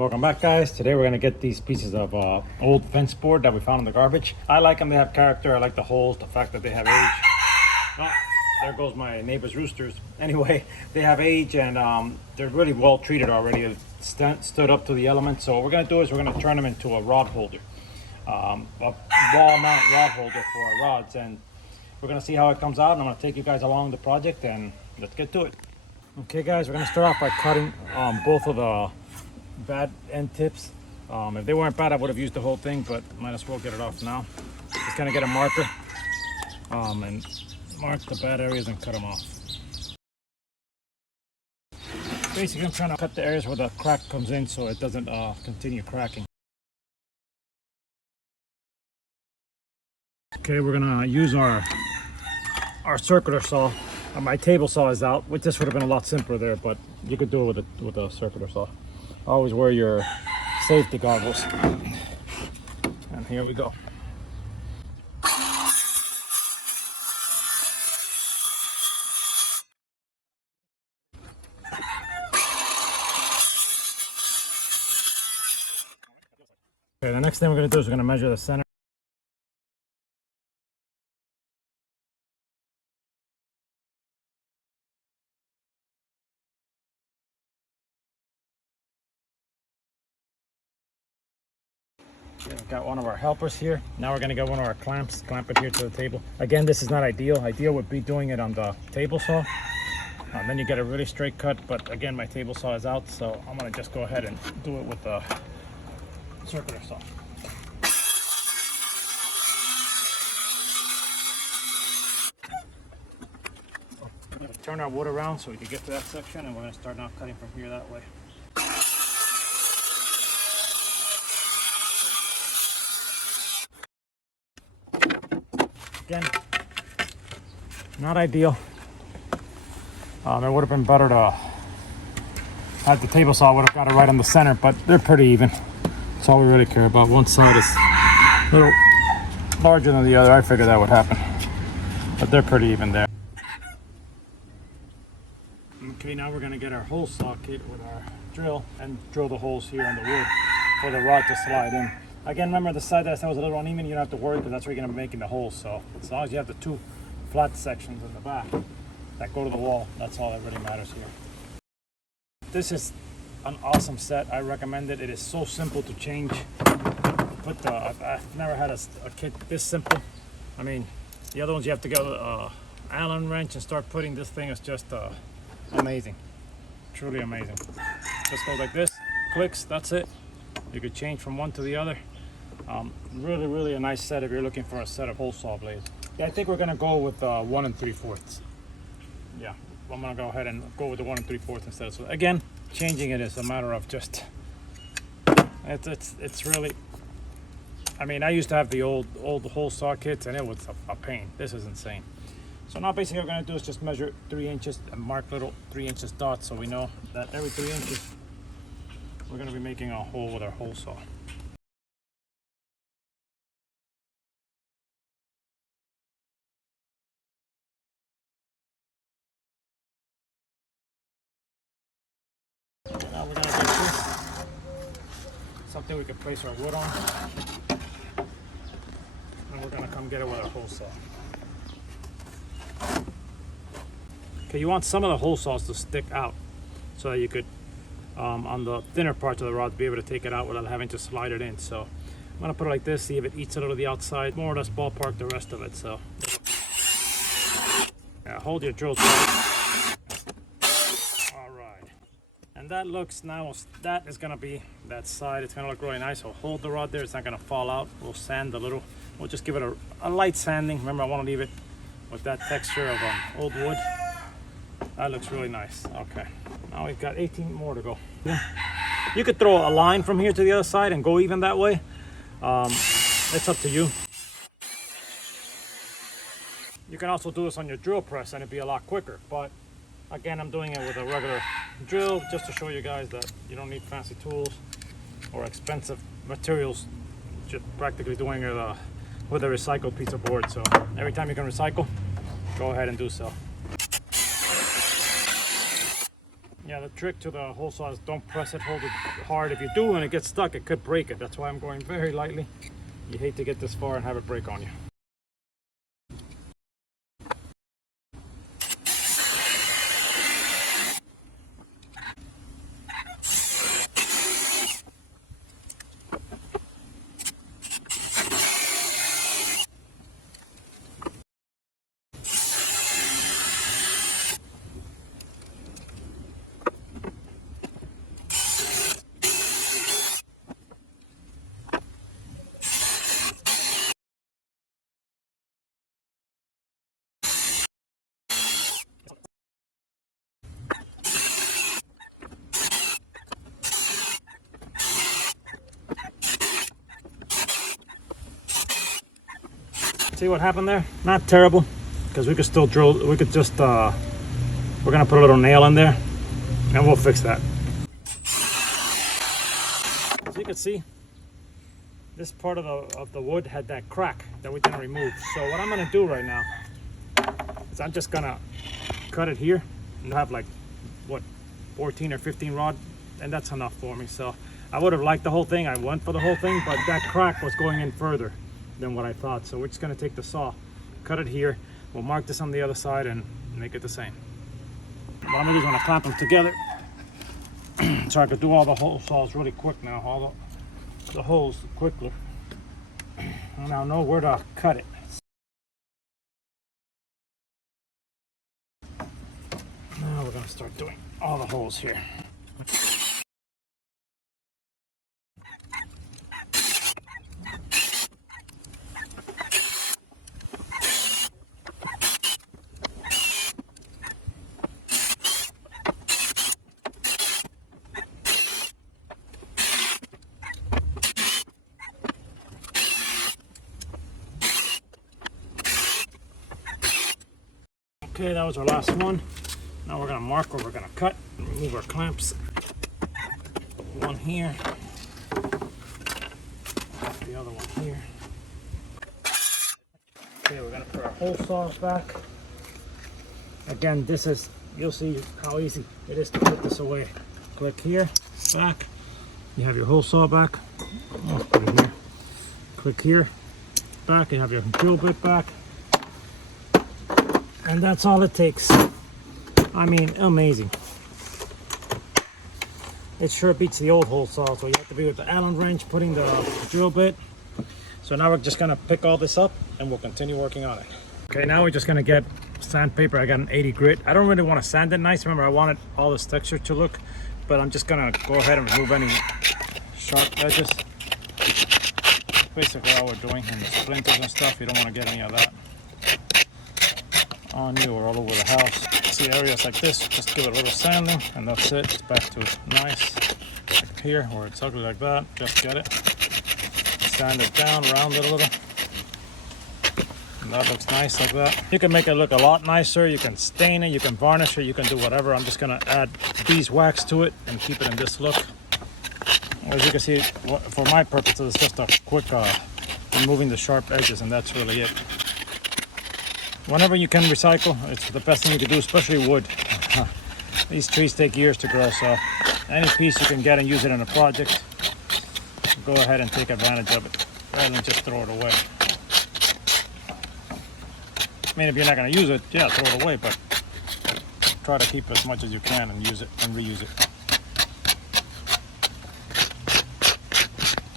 Welcome back, guys. Today we're going to get these pieces of old fence board that we found in the garbage. I like them. They have character. I like the holes, the fact that they have age. Oh, there goes my neighbor's roosters. Anyway, they have age and they're really well treated already. They've stood up to the elements. So what we're going to do is we're going to turn them into a rod holder. A wall mount rod holder for our rods. And we're going to see how it comes out. And I'm going to take you guys along the project and let's get to it. Okay, guys, we're going to start off by cutting both of the bad end tips. If they weren't bad, I would have used the whole thing, but might as well get it off now. Just gonna get a marker and mark the bad areas and cut them off. Basically, I'm trying to cut the areas where the crack comes in so it doesn't continue cracking. Okay, we're gonna use our circular saw. My table saw is out, which this would have been a lot simpler there, but you could do it with a circular saw. Always wear your safety goggles. And here we go. Okay, the next thing we're going to do is we're going to measure the center. Okay, we've got one of our helpers here. Now we're going to get one of our clamps, clamp it here to the table. Again, this is not ideal. Ideal would be doing it on the table saw. Then you get a really straight cut, but again, my table saw is out, so I'm going to just go ahead and do it with the circular saw. Turn our wood around so we can get to that section, and we're going to start now cutting from here that way. Again, not ideal. It would have been better to have the table saw would have got it right on the center, but they're pretty even. That's all we really care about. One side is a little larger than the other. I figured that would happen, but they're pretty even there. Okay, now we're going to get our hole saw kit with our drill and drill the holes here on the wood for the rod to slide in. Again, remember the side that I said was a little uneven, you don't have to worry because that's where you're going to be making the holes. So as long as you have the two flat sections in the back that go to the wall, that's all that really matters here. This is an awesome set. I recommend it. It is so simple to change. I've never had a kit this simple. I mean, the other ones you have to get an Allen wrench and start putting. This thing is just amazing, truly amazing. Just goes like this, clicks, that's it. You could change from one to the other. Really a nice set if you're looking for a set of hole saw blades. Yeah, I think we're gonna go with 1 3/4. Yeah, I'm gonna go ahead and go with the 1 3/4 instead of, so again, changing it is a matter of just, it's really, I mean, I used to have the old hole saw kits and it was a pain. This is insane. So now basically what we're going to do is just measure 3 inches and mark little 3 inches dots so we know that every 3 inches we're going to be making a hole with our hole saw. Now we're going to get this, something we can place our wood on, and we're going to come get it with our hole saw. Okay, you want some of the hole saws to stick out so that you could, on the thinner parts of the rod, be able to take it out without having to slide it in. So I'm gonna put it like this, see if it eats a little of the outside, more or less ballpark the rest of it. So yeah, hold your drill tight. All right, and that looks, now that is gonna be that side. It's gonna look really nice. So hold the rod there, it's not gonna fall out. We'll sand a little, we'll just give it a light sanding. Remember, I want to leave it with that texture of old wood. That looks really nice. Okay, now we've got 18 more to go. Yeah. You could throw a line from here to the other side and go even that way. It's up to you. You can also do this on your drill press and it'd be a lot quicker. But again, I'm doing it with a regular drill just to show you guys that you don't need fancy tools or expensive materials. Just practically doing it with a recycled piece of board. So every time you can recycle, go ahead and do so. Yeah, Yeah, the trick to the hole saw is don't press it, hold it hard. If you do and it gets stuck, it could break it. That's why I'm going very lightly. You hate to get this far and have it break on you. See what happened there? Not terrible, because we could still drill. We could just we're gonna put a little nail in there and we'll fix that. As you can see, this part of the wood had that crack that we didn't remove. So what I'm gonna do right now is I'm just gonna cut it here and have like what, 14 or 15 rod, and that's enough for me. So I would have liked the whole thing. I went for the whole thing, but that crack was going in further than what I thought. So we're just gonna take the saw, cut it here. We'll mark this on the other side and make it the same. What I'm gonna do is I'm gonna clamp them together so I could do all the hole saws really quick now, all the holes quickly. And I'll know where to cut it. Now we're gonna start doing all the holes here. Okay, that was our last one. Now we're gonna mark where we're gonna cut and remove our clamps. One here, the other one here. Okay, we're gonna put our hole saws back. Again, this is, you'll see how easy it is to put this away. Click here, back. You have your hole saw back. Oh, put it here. Click here, back. You have your drill bit back. And that's all it takes. I mean, amazing. It sure beats the old hole saw, so you have to be with the Allen wrench, putting the drill bit. So now we're just gonna pick all this up and we'll continue working on it. Okay, now we're just gonna get sandpaper. I got an 80 grit. I don't really want to sand it nice. Remember, I wanted all this texture to look, but I'm just gonna go ahead and remove any sharp edges. Basically all we're doing, and the splinters and stuff, you don't want to get any of that on you or all over the house. See areas like this, just give it a little sanding and that's it. It's back to nice. Like here where it's ugly like that, just get it. Sand it down, round it a little. And that looks nice like that. You can make it look a lot nicer. You can stain it, you can varnish it, you can do whatever. I'm just gonna add beeswax to it and keep it in this look. As you can see, for my purposes, it's just a quick removing the sharp edges, and that's really it. Whenever you can recycle, it's the best thing you can do, especially wood. These trees take years to grow, so any piece you can get and use it in a project, go ahead and take advantage of it, rather than just throw it away. I mean, if you're not going to use it, yeah, throw it away, but try to keep as much as you can and use it and reuse it.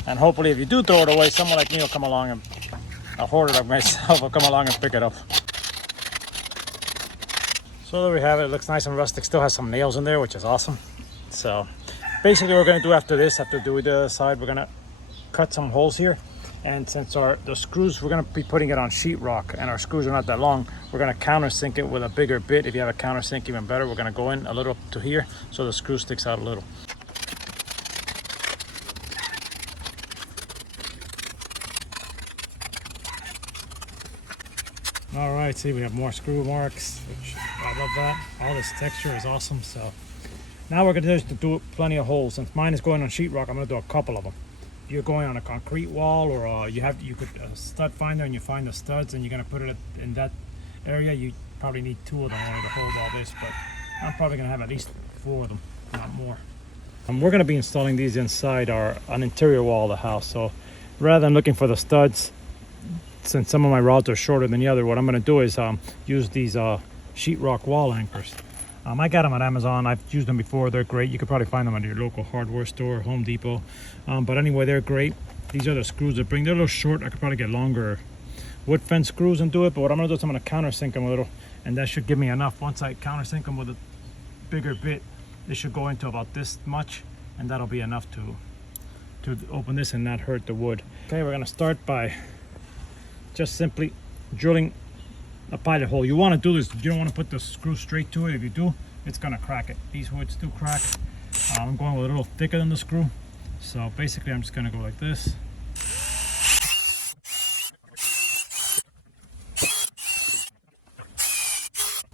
And hopefully if you do throw it away, someone like me will come along, and a hoarder like myself will come along and pick it up. So there we have it. It looks nice and rustic. Still has some nails in there, which is awesome. So basically what we're going to do after this, after doing the other side, we're going to cut some holes here. And since the screws, we're going to be putting it on sheetrock, and our screws are not that long, we're going to countersink it with a bigger bit. If you have a countersink, even better. We're going to go in a little up to here so the screw sticks out a little. All right, see, we have more screw marks, which I love that. All this texture is awesome. So now we're going to do plenty of holes. Since mine is going on sheetrock, I'm going to do a couple of them. If you're going on a concrete wall, or you could stud finder and you find the studs and you're going to put it in that area, you probably need 2 of them in order to hold all this, but I'm probably going to have at least 4 of them. not more. We're going to be installing these inside an interior wall of the house. So rather than looking for the studs, since some of my rods are shorter than the other, what I'm going to do is use these sheetrock wall anchors. I got them at Amazon. I've used them before. They're great. You could probably find them at your local hardware store, Home Depot. But anyway, they're great. These are the screws that bring. They're a little short. I could probably get longer wood fence screws and do it. But what I'm going to do is I'm going to countersink them a little, and that should give me enough. Once I countersink them with a bigger bit, it should go into about this much, and that'll be enough to open this and not hurt the wood. Okay, we're going to start by just simply drilling a pilot hole. You want to do this, you don't want to put the screw straight to it. If you do, it's going to crack it. These hoods do crack. I'm going with a little thicker than the screw. So basically I'm just going to go like this.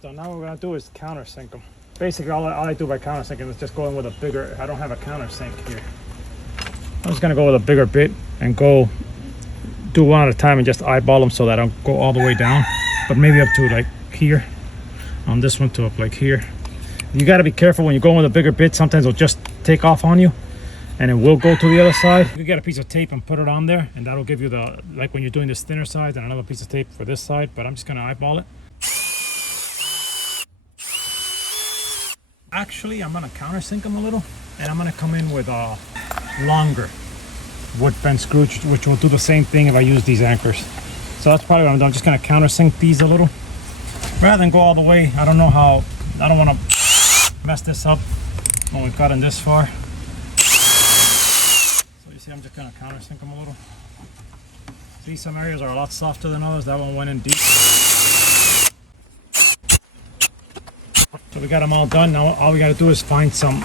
So now what we're going to do is countersink them. Basically all I do by countersinking is just go in with a bigger, I don't have a countersink here. I'm just going to go with a bigger bit and go do one at a time and just eyeball them so that I don't go all the way down, but maybe up to like here. On this one to up like here. You got to be careful when you go with a bigger bit. Sometimes it'll just take off on you and it will go to the other side. You get a piece of tape and put it on there, and that'll give you the, like when you're doing this thinner side, and another piece of tape for this side. But I'm just going to eyeball it. Actually, I'm going to countersink them a little, and I'm going to come in with a longer wood fence screw, which will do the same thing if I use these anchors. So that's probably what I'm doing. I'm just going to countersink these a little rather than go all the way. I don't know how, I don't want to mess this up when we've gotten this far. So you see, I'm just going to countersink them a little. See, some areas are a lot softer than others. That one went in deep. So we got them all done. Now all we got to do is find some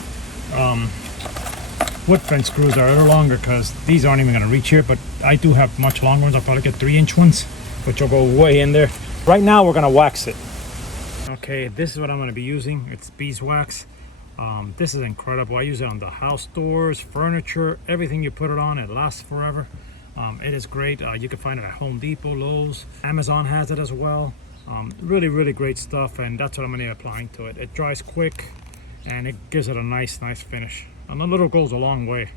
wood fence screws that are a little longer, because these aren't even going to reach here, but I do have much longer ones. I'll probably get 3-inch ones, which will go way in there. Right now we're going to wax it. Okay, this is what I'm going to be using. It's beeswax. This is incredible. I use it on the house doors, furniture, everything you put it on, it lasts forever. It is great. You can find it at Home Depot, Lowe's. Amazon has it as well. Really, really great stuff, and that's what I'm going to be applying to it. It dries quick, and it gives it a nice finish. And a little goes a long way.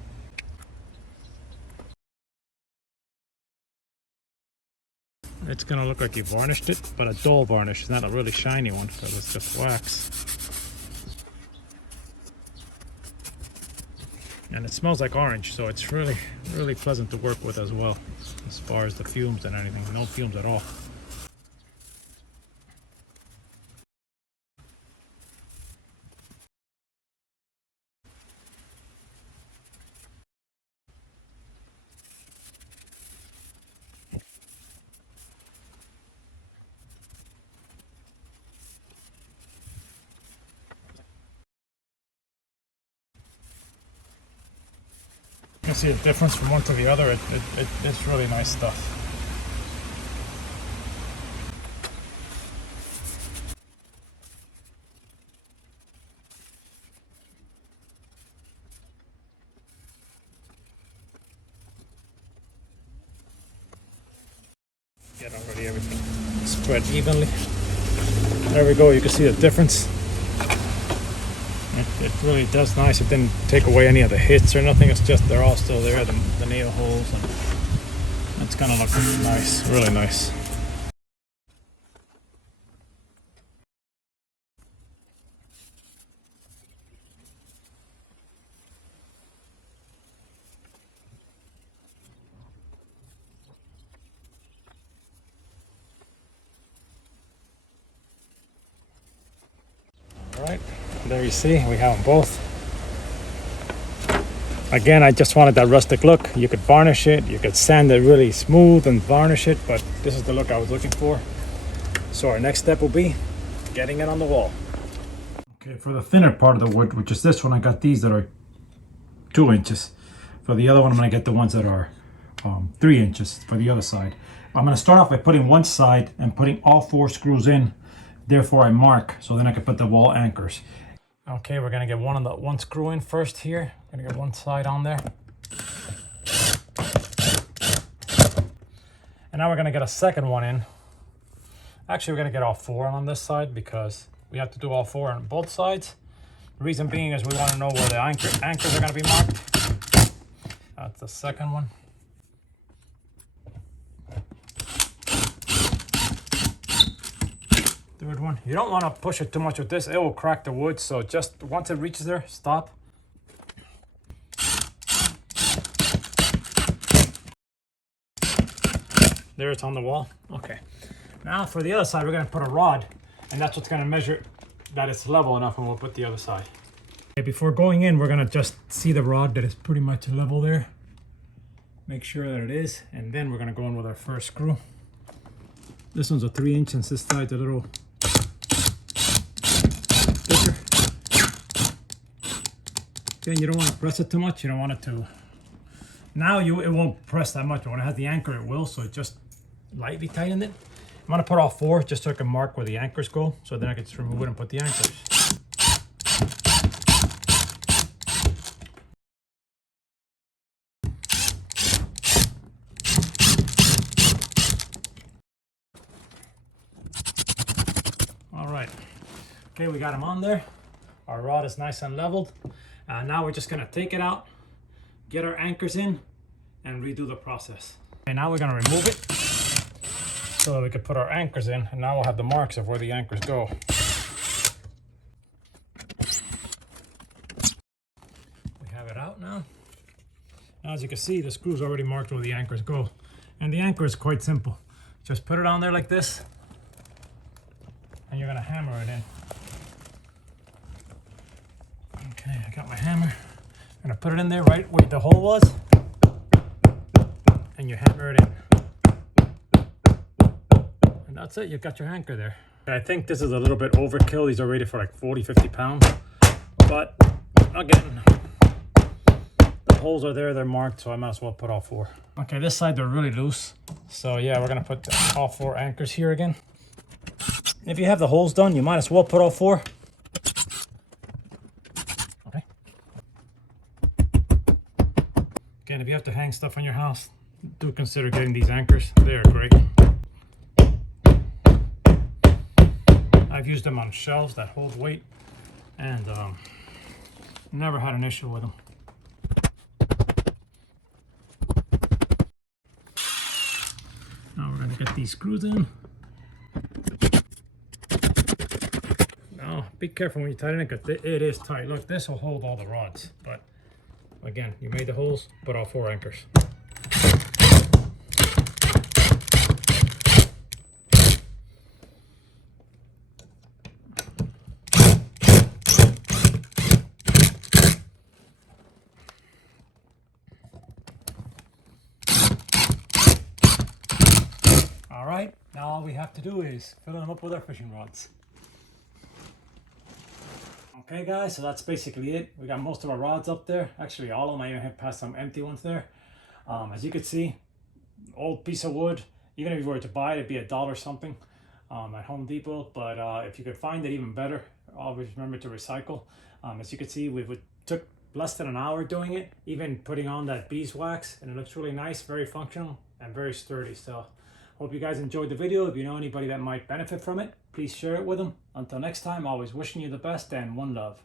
It's going to look like you varnished it, but a dull varnish. It's not a really shiny one, because it's just wax. And it smells like orange, so it's really, really pleasant to work with as well, as far as the fumes and anything. No fumes at all. You can see the difference from one to the other. It's really nice stuff. Get already everything spread evenly. There we go. You can see the difference. It really does nice. It didn't take away any of the hits or nothing. It's just they're all still there, the nail holes, and it's gonna look nice, really nice. All right, there you see, we have them both. Again, I just wanted that rustic look. You could varnish it, you could sand it really smooth and varnish it, but this is the look I was looking for. So our next step will be getting it on the wall. Okay, for the thinner part of the wood, which is this one, I got these that are 2 inches. For the other one, I'm gonna get the ones that are 3 inches for the other side. I'm gonna start off by putting one side and putting all 4 screws in. Therefore I mark, so then I can put the wall anchors. Okay, we're gonna get one screw in first here. Gonna get one side on there. And now we're gonna get a second one in. Actually, we're gonna get all 4 on this side, because we have to do all 4 on both sides. Reason being is we want to know where the anchors are going to be marked. That's the second one. Third one. You don't want to push it too much with this. It will crack the wood. So just once it reaches there, stop. There, it's on the wall. Okay. Now for the other side, we're going to put a rod, and that's what's going to measure that it's level enough, and we'll put the other side. Okay, before going in, we're going to just see the rod that is pretty much level there. Make sure that it is, and then we're going to go in with our first screw. This one's a 3-inch, and this side's a little thicker. Again, you don't want to press it too much. You don't want it to. Now it won't press that much, but when it has the anchor, it will. So just lightly tighten it. I'm gonna put all 4 just so I can mark where the anchors go, so then I can just remove it and put the anchors. All right, okay, we got them on there. Our rod is nice and leveled. Now we're just gonna take it out, get our anchors in, and redo the process. Okay, now we're gonna remove it so that we can put our anchors in, and now we'll have the marks of where the anchors go. We have it out now. Now, as you can see, the screw's already marked where the anchors go. And the anchor is quite simple. Just put it on there like this, and you're gonna hammer it in. Okay, I got my hammer. I'm gonna put it in there right where the hole was, and you hammer it in. And that's it, you've got your anchor there. I think this is a little bit overkill. These are rated for like 40-50 pounds. But again, the holes are there, they're marked, so I might as well put all 4. Okay, this side they're really loose. So yeah, we're gonna put all 4 anchors here again. If you have the holes done, you might as well put all 4. Okay. Again, if you have to hang stuff on your house, do consider getting these anchors. They are great. I've used them on shelves that hold weight, and never had an issue with them. Now we're going to get these screws in. Now be careful when you tighten it, because it is tight. Look, this will hold all the rods, but again, you made the holes, put all 4 anchors. All right, now all we have to do is fill them up with our fishing rods. Okay guys, so that's basically it. We got most of our rods up there. Actually, all of them. I even have passed some empty ones there. As you can see, old piece of wood. Even if you were to buy it, it'd be $1 something at Home Depot. But if you could find it, even better. Always remember to recycle. As you can see, we took less than an hour doing it, even putting on that beeswax, and it looks really nice, very functional, and very sturdy. So hope you guys enjoyed the video. If you know anybody that might benefit from it, please share it with them. Until next time, always wishing you the best, and one love.